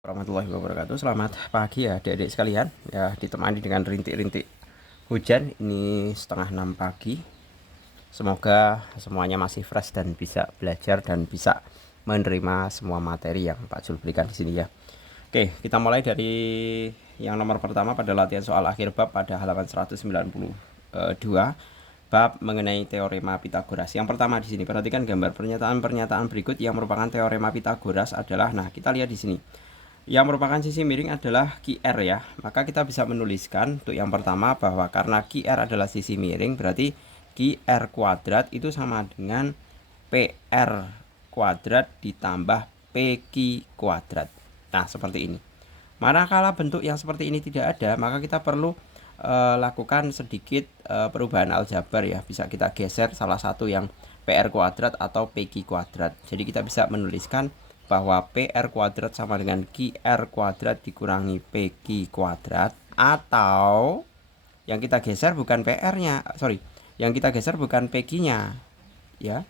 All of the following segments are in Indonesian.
Warahmatullahi wabarakatuh. Selamat pagi ya adik-adik sekalian. Ya, ditemani dengan rintik-rintik hujan. Ini setengah 6 pagi. Semoga semuanya masih fresh dan bisa belajar dan bisa menerima semua materi yang Pak Jul berikan di sini ya. Oke, kita mulai dari yang nomor pertama pada latihan soal akhir bab pada halaman 192. Bab mengenai teorema Pitagoras. Yang pertama di sini perhatikan gambar pernyataan-pernyataan berikut yang merupakan teorema Pitagoras adalah, nah kita lihat di sini. Yang merupakan sisi miring adalah QR ya. Maka kita bisa menuliskan untuk yang pertama bahwa karena QR adalah sisi miring, berarti QR kuadrat itu sama dengan PR kuadrat ditambah PQ kuadrat. Nah, seperti ini. Manakala bentuk yang seperti ini tidak ada, maka kita perlu lakukan sedikit perubahan aljabar ya. Bisa kita geser salah satu yang PR kuadrat atau PQ kuadrat. Jadi kita bisa menuliskan bahwa PR kuadrat sama dengan QR kuadrat dikurangi PQ kuadrat, atau yang kita geser bukan PR-nya, yang kita geser bukan PQ-nya ya,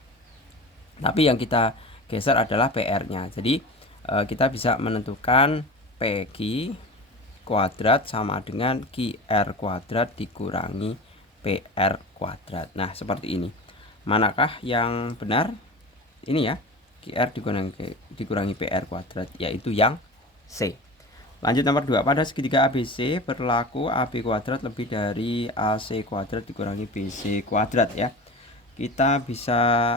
tapi yang kita geser adalah PR-nya. Jadi kita bisa menentukan PQ kuadrat sama dengan QR kuadrat dikurangi PR kuadrat. Nah, seperti ini. Manakah yang benar? Ini ya. QR dikurangi PR kuadrat, yaitu yang C. Lanjut nomor 2. Pada segitiga ABC berlaku AB kuadrat lebih dari AC kuadrat dikurangi BC kuadrat ya. Kita bisa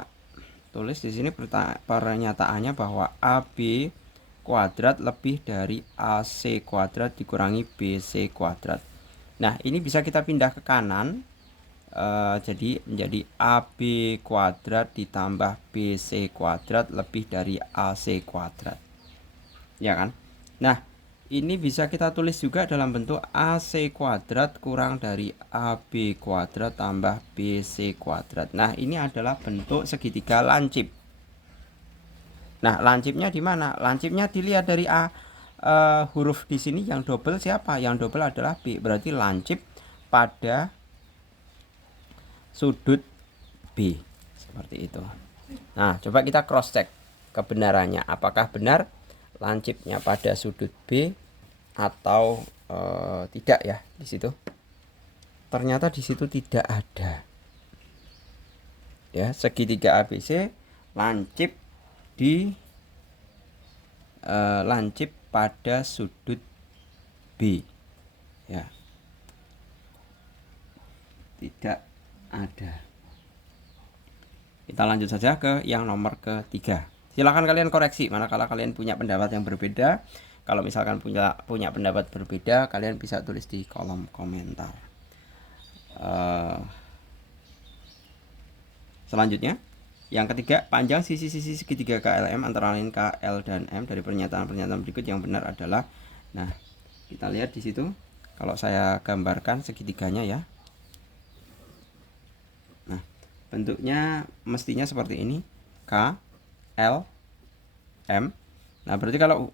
tulis di sini pernyataannya bahwa AB kuadrat lebih dari AC kuadrat dikurangi BC kuadrat. Nah, ini bisa kita pindah ke kanan. Jadi menjadi AB kuadrat ditambah BC kuadrat lebih dari AC kuadrat, ya kan? Nah, ini bisa kita tulis juga dalam bentuk AC kuadrat kurang dari AB kuadrat tambah BC kuadrat. Nah, ini adalah bentuk segitiga lancip. Nah, lancipnya di mana? Lancipnya dilihat dari huruf di sini yang double siapa? Yang double adalah B. Berarti lancip pada sudut B, seperti itu. Nah, coba kita cross check kebenarannya, apakah benar lancipnya pada sudut B atau tidak ya. Di situ ternyata di situ tidak ada ya. Segitiga ABC lancip di lancip pada sudut B ya, tidak ada. Kita lanjut saja ke yang nomor ketiga. Silakan kalian koreksi manakala kalian punya pendapat yang berbeda. Kalau misalkan punya pendapat berbeda, kalian bisa tulis di kolom komentar. Selanjutnya, yang ketiga, panjang sisi-sisi segitiga KLM antara lain KL dan M. Dari pernyataan-pernyataan berikut yang benar adalah, nah kita lihat di situ. Kalau saya gambarkan segitiganya ya. Bentuknya mestinya seperti ini, K, L, M. Nah, berarti kalau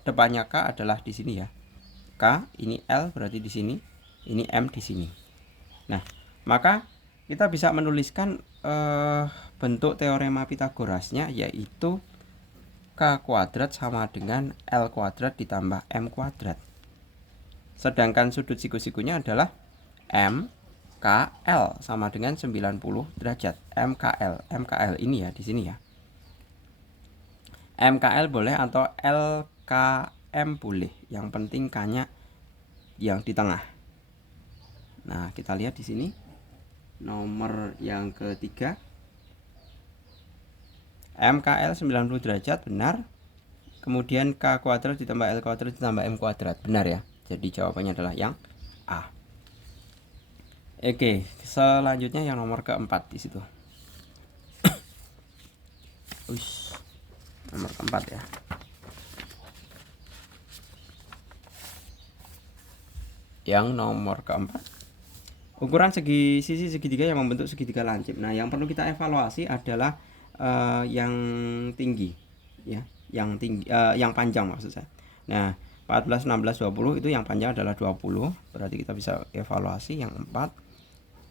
depannya K adalah di sini ya. K, ini L berarti di sini, ini M di sini. Nah, maka kita bisa menuliskan bentuk teorema Pitagorasnya, yaitu K kuadrat sama dengan L kuadrat ditambah M kuadrat. Sedangkan sudut siku-sikunya adalah M KL sama dengan 90 derajat. MKL ini ya di sini ya. MKL boleh atau LKM boleh. Yang penting K-nya yang di tengah. Nah, kita lihat di sini nomor yang ketiga. MKL 90 derajat benar. Kemudian K kuadrat ditambah L kuadrat ditambah M kuadrat benar ya. Jadi jawabannya adalah yang A. Oke, selanjutnya yang nomor keempat di situ. Nomor keempat ya. Yang nomor keempat, ukuran sisi segitiga yang membentuk segitiga lancip. Nah, yang perlu kita evaluasi adalah yang tinggi ya, yang tinggi, yang panjang maksud saya. Nah, 14, 16, 20 itu yang panjang adalah 20. Berarti kita bisa evaluasi yang 4.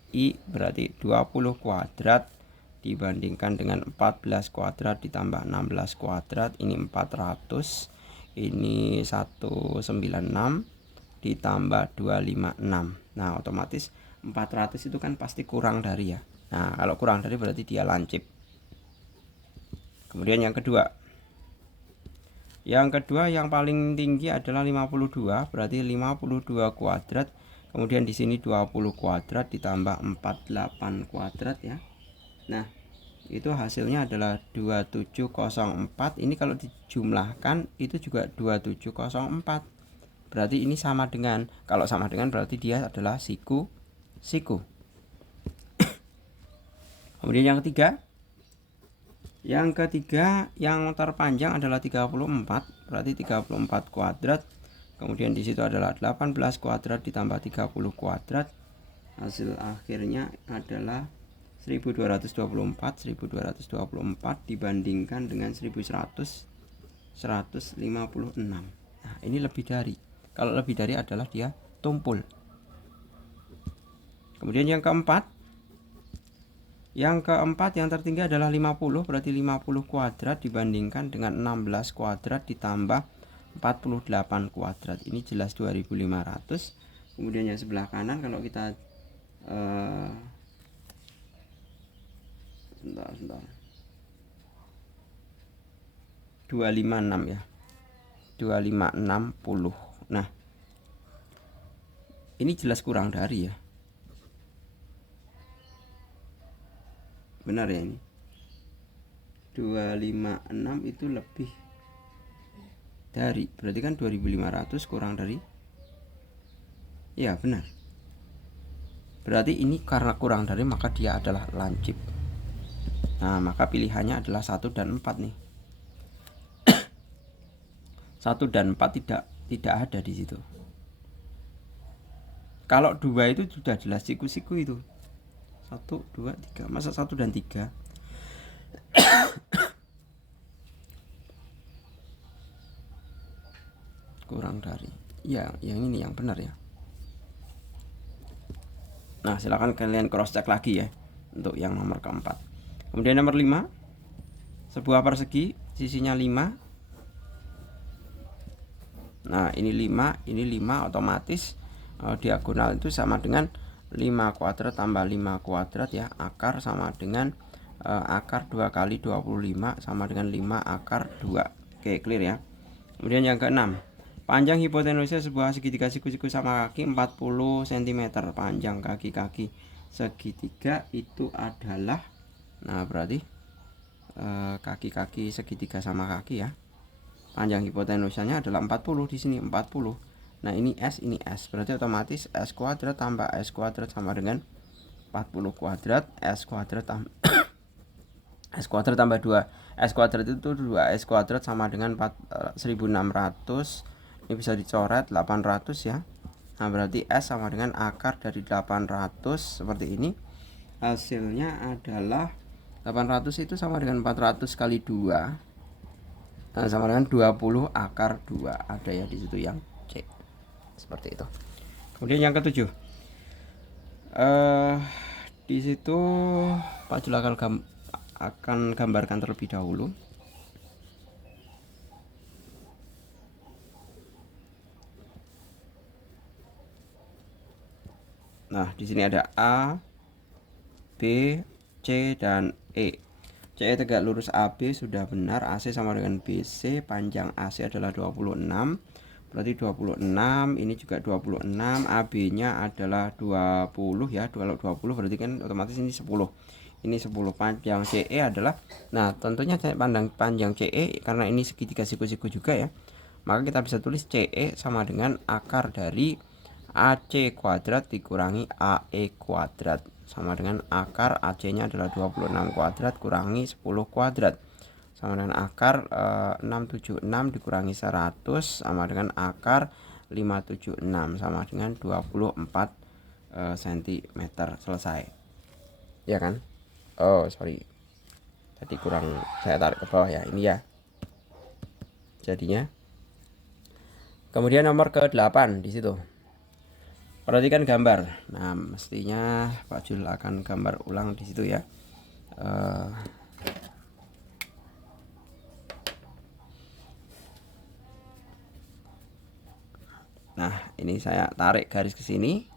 I berarti 20 kuadrat dibandingkan dengan 14 kuadrat ditambah 16 kuadrat, ini 400. Ini 196 ditambah 256. Nah, otomatis 400 itu kan pasti kurang dari ya. Nah, kalau kurang dari berarti dia lancip. Kemudian yang kedua. Yang kedua yang paling tinggi adalah 52, berarti 52 kuadrat. Kemudian di sini 20 kuadrat ditambah 48 kuadrat ya. Nah, itu hasilnya adalah 2704. Ini kalau dijumlahkan itu juga 2704. Berarti ini sama dengan, kalau sama dengan berarti dia adalah siku. Kemudian yang ketiga. Yang ketiga yang terpanjang adalah 34, berarti 34 kuadrat. Kemudian di situ adalah 18 kuadrat ditambah 30 kuadrat. Hasil akhirnya adalah 1224 dibandingkan dengan 1100 156. Nah, ini lebih dari. Kalau lebih dari adalah dia tumpul. Kemudian yang keempat. Yang keempat yang tertinggi adalah 50, berarti 50 kuadrat dibandingkan dengan 16 kuadrat ditambah 48 kuadrat. Ini jelas 2500. Kemudian yang sebelah kanan kalau kita sebentar. 256 ya. 2560. Nah, ini jelas kurang dari ya. Benar ya ini. 256 itu lebih dari, berarti kan 2500 kurang dari. Ya, benar. Berarti ini karena kurang dari maka dia adalah lancip. Nah, maka pilihannya adalah 1 dan 4 nih. 1 dan 4 tidak ada di situ. Kalau 2 itu sudah jelas siku-siku itu. 1, 2, 3. Masa 1 dan 3? Kurang dari. Ya, yang ini yang benar ya. Nah, silakan kalian cross check lagi ya untuk yang nomor keempat. Kemudian nomor 5. Sebuah persegi sisinya 5. Nah, ini 5, ini 5, otomatis diagonal itu sama dengan 5 kuadrat tambah 5 kuadrat ya. Akar sama dengan akar 2 kali 25 sama dengan 5 akar 2. Oke, clear ya. Kemudian yang ke-6. Panjang hipotenusa sebuah segitiga siku-siku sama kaki 40 cm. Panjang kaki-kaki segitiga itu adalah, nah berarti kaki-kaki segitiga sama kaki ya. Panjang hipotenusanya adalah 40 di sini 40. Nah, ini S, ini S. Berarti otomatis S kuadrat tambah S kuadrat sama dengan 40 kuadrat. S kuadrat tambah S kuadrat tambah 2. S kuadrat itu 2. S kuadrat sama dengan 1600. Ini bisa dicoret 800 ya. Nah, berarti S sama dengan akar dari 800 seperti ini. Hasilnya adalah 800 itu sama dengan 400 kali 2. Nah, sama dengan 20 akar 2. Ada ya di situ yang C. Seperti itu. Kemudian yang ke-7. Di situ Pak Jul akan gambarkan terlebih dahulu. Nah, di sini ada A, B, C dan E. CE tegak lurus AB sudah benar. AC sama dengan BC. Panjang AC adalah 26. Berarti 26. Ini juga 26. AB nya adalah 20 ya. Kalau 20 berarti kan otomatis ini 10. Ini 10. Panjang CE adalah, nah tentunya panjang CE karena ini segitiga siku-siku juga ya, maka kita bisa tulis CE sama dengan akar dari AC kuadrat dikurangi AE kuadrat sama dengan akar AC nya adalah 26 kuadrat kurangi 10 kuadrat sama dengan akar 676 dikurangi 100 sama dengan akar 576 sama dengan 24 cm. Selesai ya kan. Oh sorry, tadi kurang saya tarik ke bawah ya, ini ya jadinya. Kemudian nomor ke-8 di situ. Perhatikan gambar. Nah, mestinya Pak Jul akan gambar ulang di situ ya. Nah, ini saya tarik garis ke sini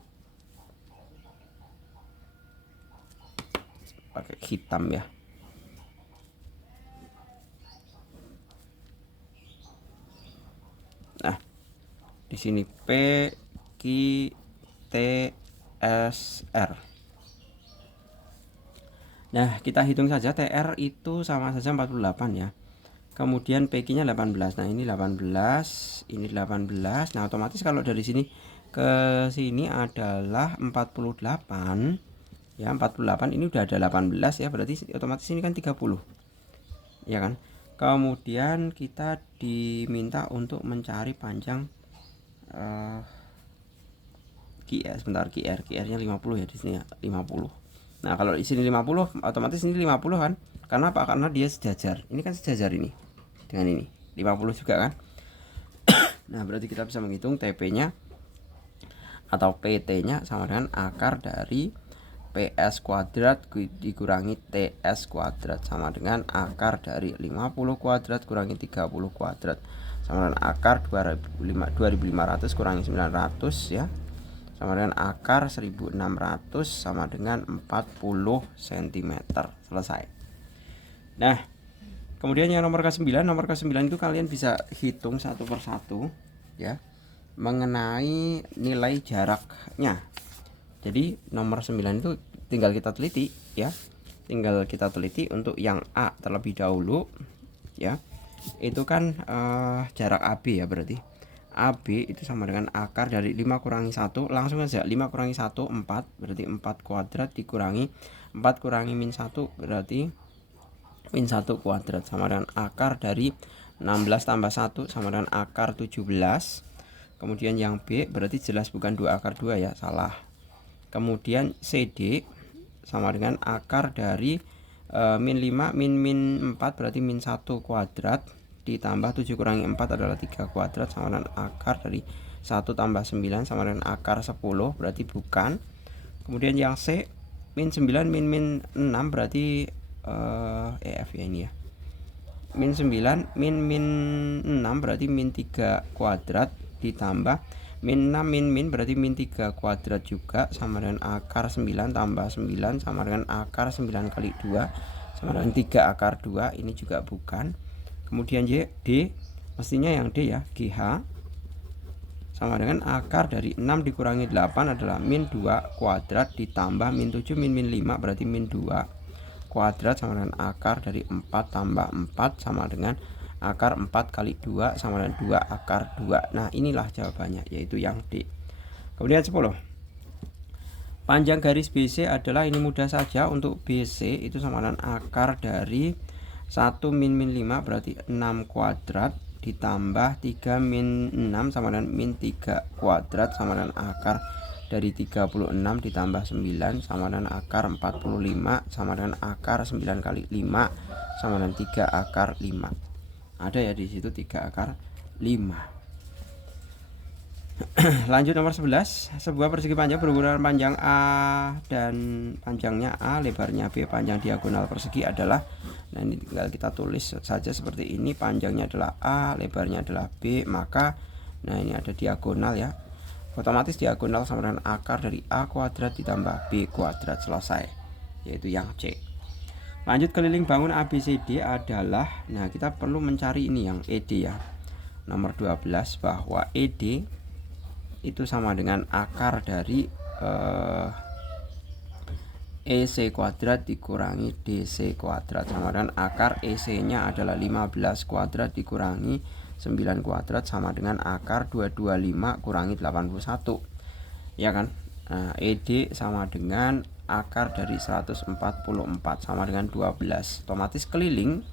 pakai hitam ya. Nah, di sini P Q T S R. Nah, kita hitung saja TR itu sama saja 48 ya. Kemudian PQ-nya 18. Nah, ini 18, ini 18. Nah, otomatis kalau dari sini ke sini adalah 48. Ya, 48 ini udah ada 18 ya, berarti otomatis ini kan 30. Ya kan? Kemudian kita diminta untuk mencari panjang QR, sebentar, QR-nya 50 ya di sini ya, 50. Nah, kalau di sini 50, otomatis ini 50 kan? Karena apa? Karena dia sejajar. Ini kan sejajar ini dengan ini. 50 juga kan? Nah, berarti kita bisa menghitung TP-nya atau PT-nya sama dengan akar dari PS kuadrat dikurangi TS kuadrat sama dengan akar dari 50 kuadrat kurangi 30 kuadrat sama dengan akar 2500 kurangi 900 ya, sama dengan akar 1600 sama dengan 40 cm. Selesai. Nah, kemudian yang nomor ke-9, itu kalian bisa hitung satu persatu ya, mengenai nilai jaraknya. Jadi nomor 9 itu tinggal kita teliti ya. Tinggal kita teliti untuk yang A terlebih dahulu ya. Itu kan jarak AB ya, berarti AB itu sama dengan akar dari 5 kurangi 1. Langsung aja 5 kurangi 1 4, berarti 4 kuadrat dikurangi 4 kurangi min 1 berarti min 1 kuadrat sama dengan akar dari 16 tambah 1 sama dengan akar 17. Kemudian yang B berarti jelas bukan 2 akar 2 ya, salah. Kemudian CD sama dengan akar dari min 5 min 4 berarti min 1 kuadrat ditambah 7 kurangi 4 adalah 3 kuadrat sama dengan akar dari 1 tambah 9 sama dengan akar 10 berarti bukan. Kemudian yang C min 9 min 6 berarti EF ya ini ya. Min 9 min 6 berarti min 3 kuadrat ditambah min 6 min berarti min 3 kuadrat juga sama dengan akar 9 tambah 9 sama dengan akar 9 kali 2 sama dengan 3 akar 2, ini juga bukan. Kemudian Y, D mestinya yang D ya, GH sama dengan akar dari 6 dikurangi 8 adalah min 2 kuadrat ditambah min 7 min 5 berarti min 2 kuadrat sama dengan akar dari 4 tambah 4 sama dengan akar 4 kali 2 sama dengan 2 akar 2. Nah, inilah jawabannya, yaitu yang D. Kemudian 10. Panjang garis BC adalah, ini mudah saja, untuk BC itu sama dengan akar dari 1 min 5 berarti 6 kuadrat ditambah 3 min 6 sama dengan min 3 kuadrat sama dengan akar dari 36 ditambah 9 sama dengan akar 45 sama dengan akar 9 kali 5 sama dengan 3 akar 5. Ada ya di situ 3 akar 5. Lanjut nomor 11. Sebuah persegi panjang berukuran panjang A dan panjangnya A, lebarnya B, panjang diagonal persegi adalah, nah ini tinggal kita tulis saja seperti ini, panjangnya adalah A, lebarnya adalah B, maka nah ini ada diagonal ya, otomatis diagonal sama dengan akar dari A kuadrat ditambah B kuadrat. Selesai, yaitu yang C. Lanjut, keliling bangun ABCD adalah, nah kita perlu mencari ini yang ED ya, nomor 12, bahwa ED itu sama dengan akar dari EC kuadrat dikurangi DC kuadrat sama dengan akar EC nya adalah 15 kuadrat dikurangi 9 kuadrat sama dengan akar 225 kurangi 81 ya kan. Nah, ED sama dengan akar dari 144 sama dengan 12. Otomatis keliling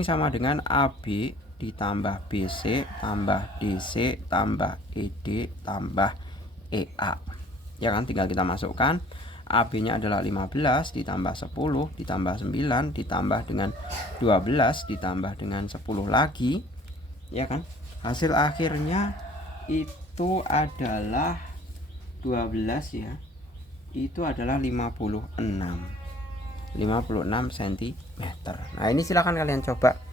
sama dengan AB ditambah BC tambah DC tambah ED tambah EA ya kan. Tinggal kita masukkan, AB nya adalah 15 ditambah 10 ditambah 9 ditambah dengan 12 ditambah dengan 10 lagi ya kan. Hasil akhirnya itu adalah 12 ya, itu adalah 56 cm. Nah, ini silahkan kalian coba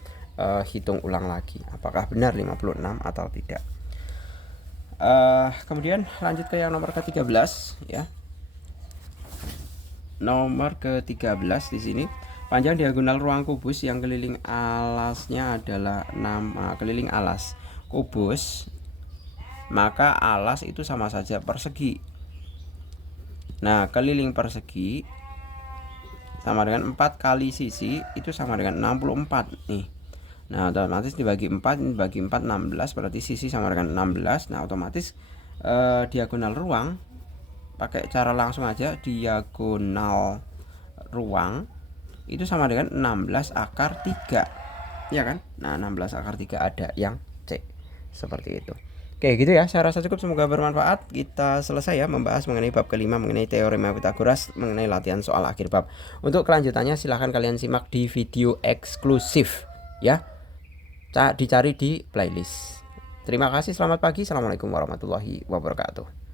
hitung ulang lagi apakah benar 56 atau tidak. Kemudian lanjut ke yang nomor ke-13 ya. Nomor ke-13 di sini. Panjang diagonal ruang kubus yang keliling alasnya adalah 6 keliling alas kubus, maka alas itu sama saja persegi. Nah, keliling persegi sama dengan 4 kali sisi itu sama dengan 64 nih. Nah, otomatis dibagi 4, dibagi 4 16, berarti sisi sama dengan 16. Nah, otomatis diagonal ruang pakai cara langsung aja, diagonal ruang itu sama dengan 16 akar 3. Ya kan? Nah, 16 akar 3 ada yang C. Seperti itu. Oke, gitu ya. Saya rasa cukup, semoga bermanfaat. Kita selesai ya membahas mengenai bab kelima, mengenai teorema Pythagoras, mengenai latihan soal akhir bab. Untuk kelanjutannya silahkan kalian simak di video eksklusif ya. Dicari di playlist. Terima kasih, selamat pagi. Assalamualaikum warahmatullahi wabarakatuh.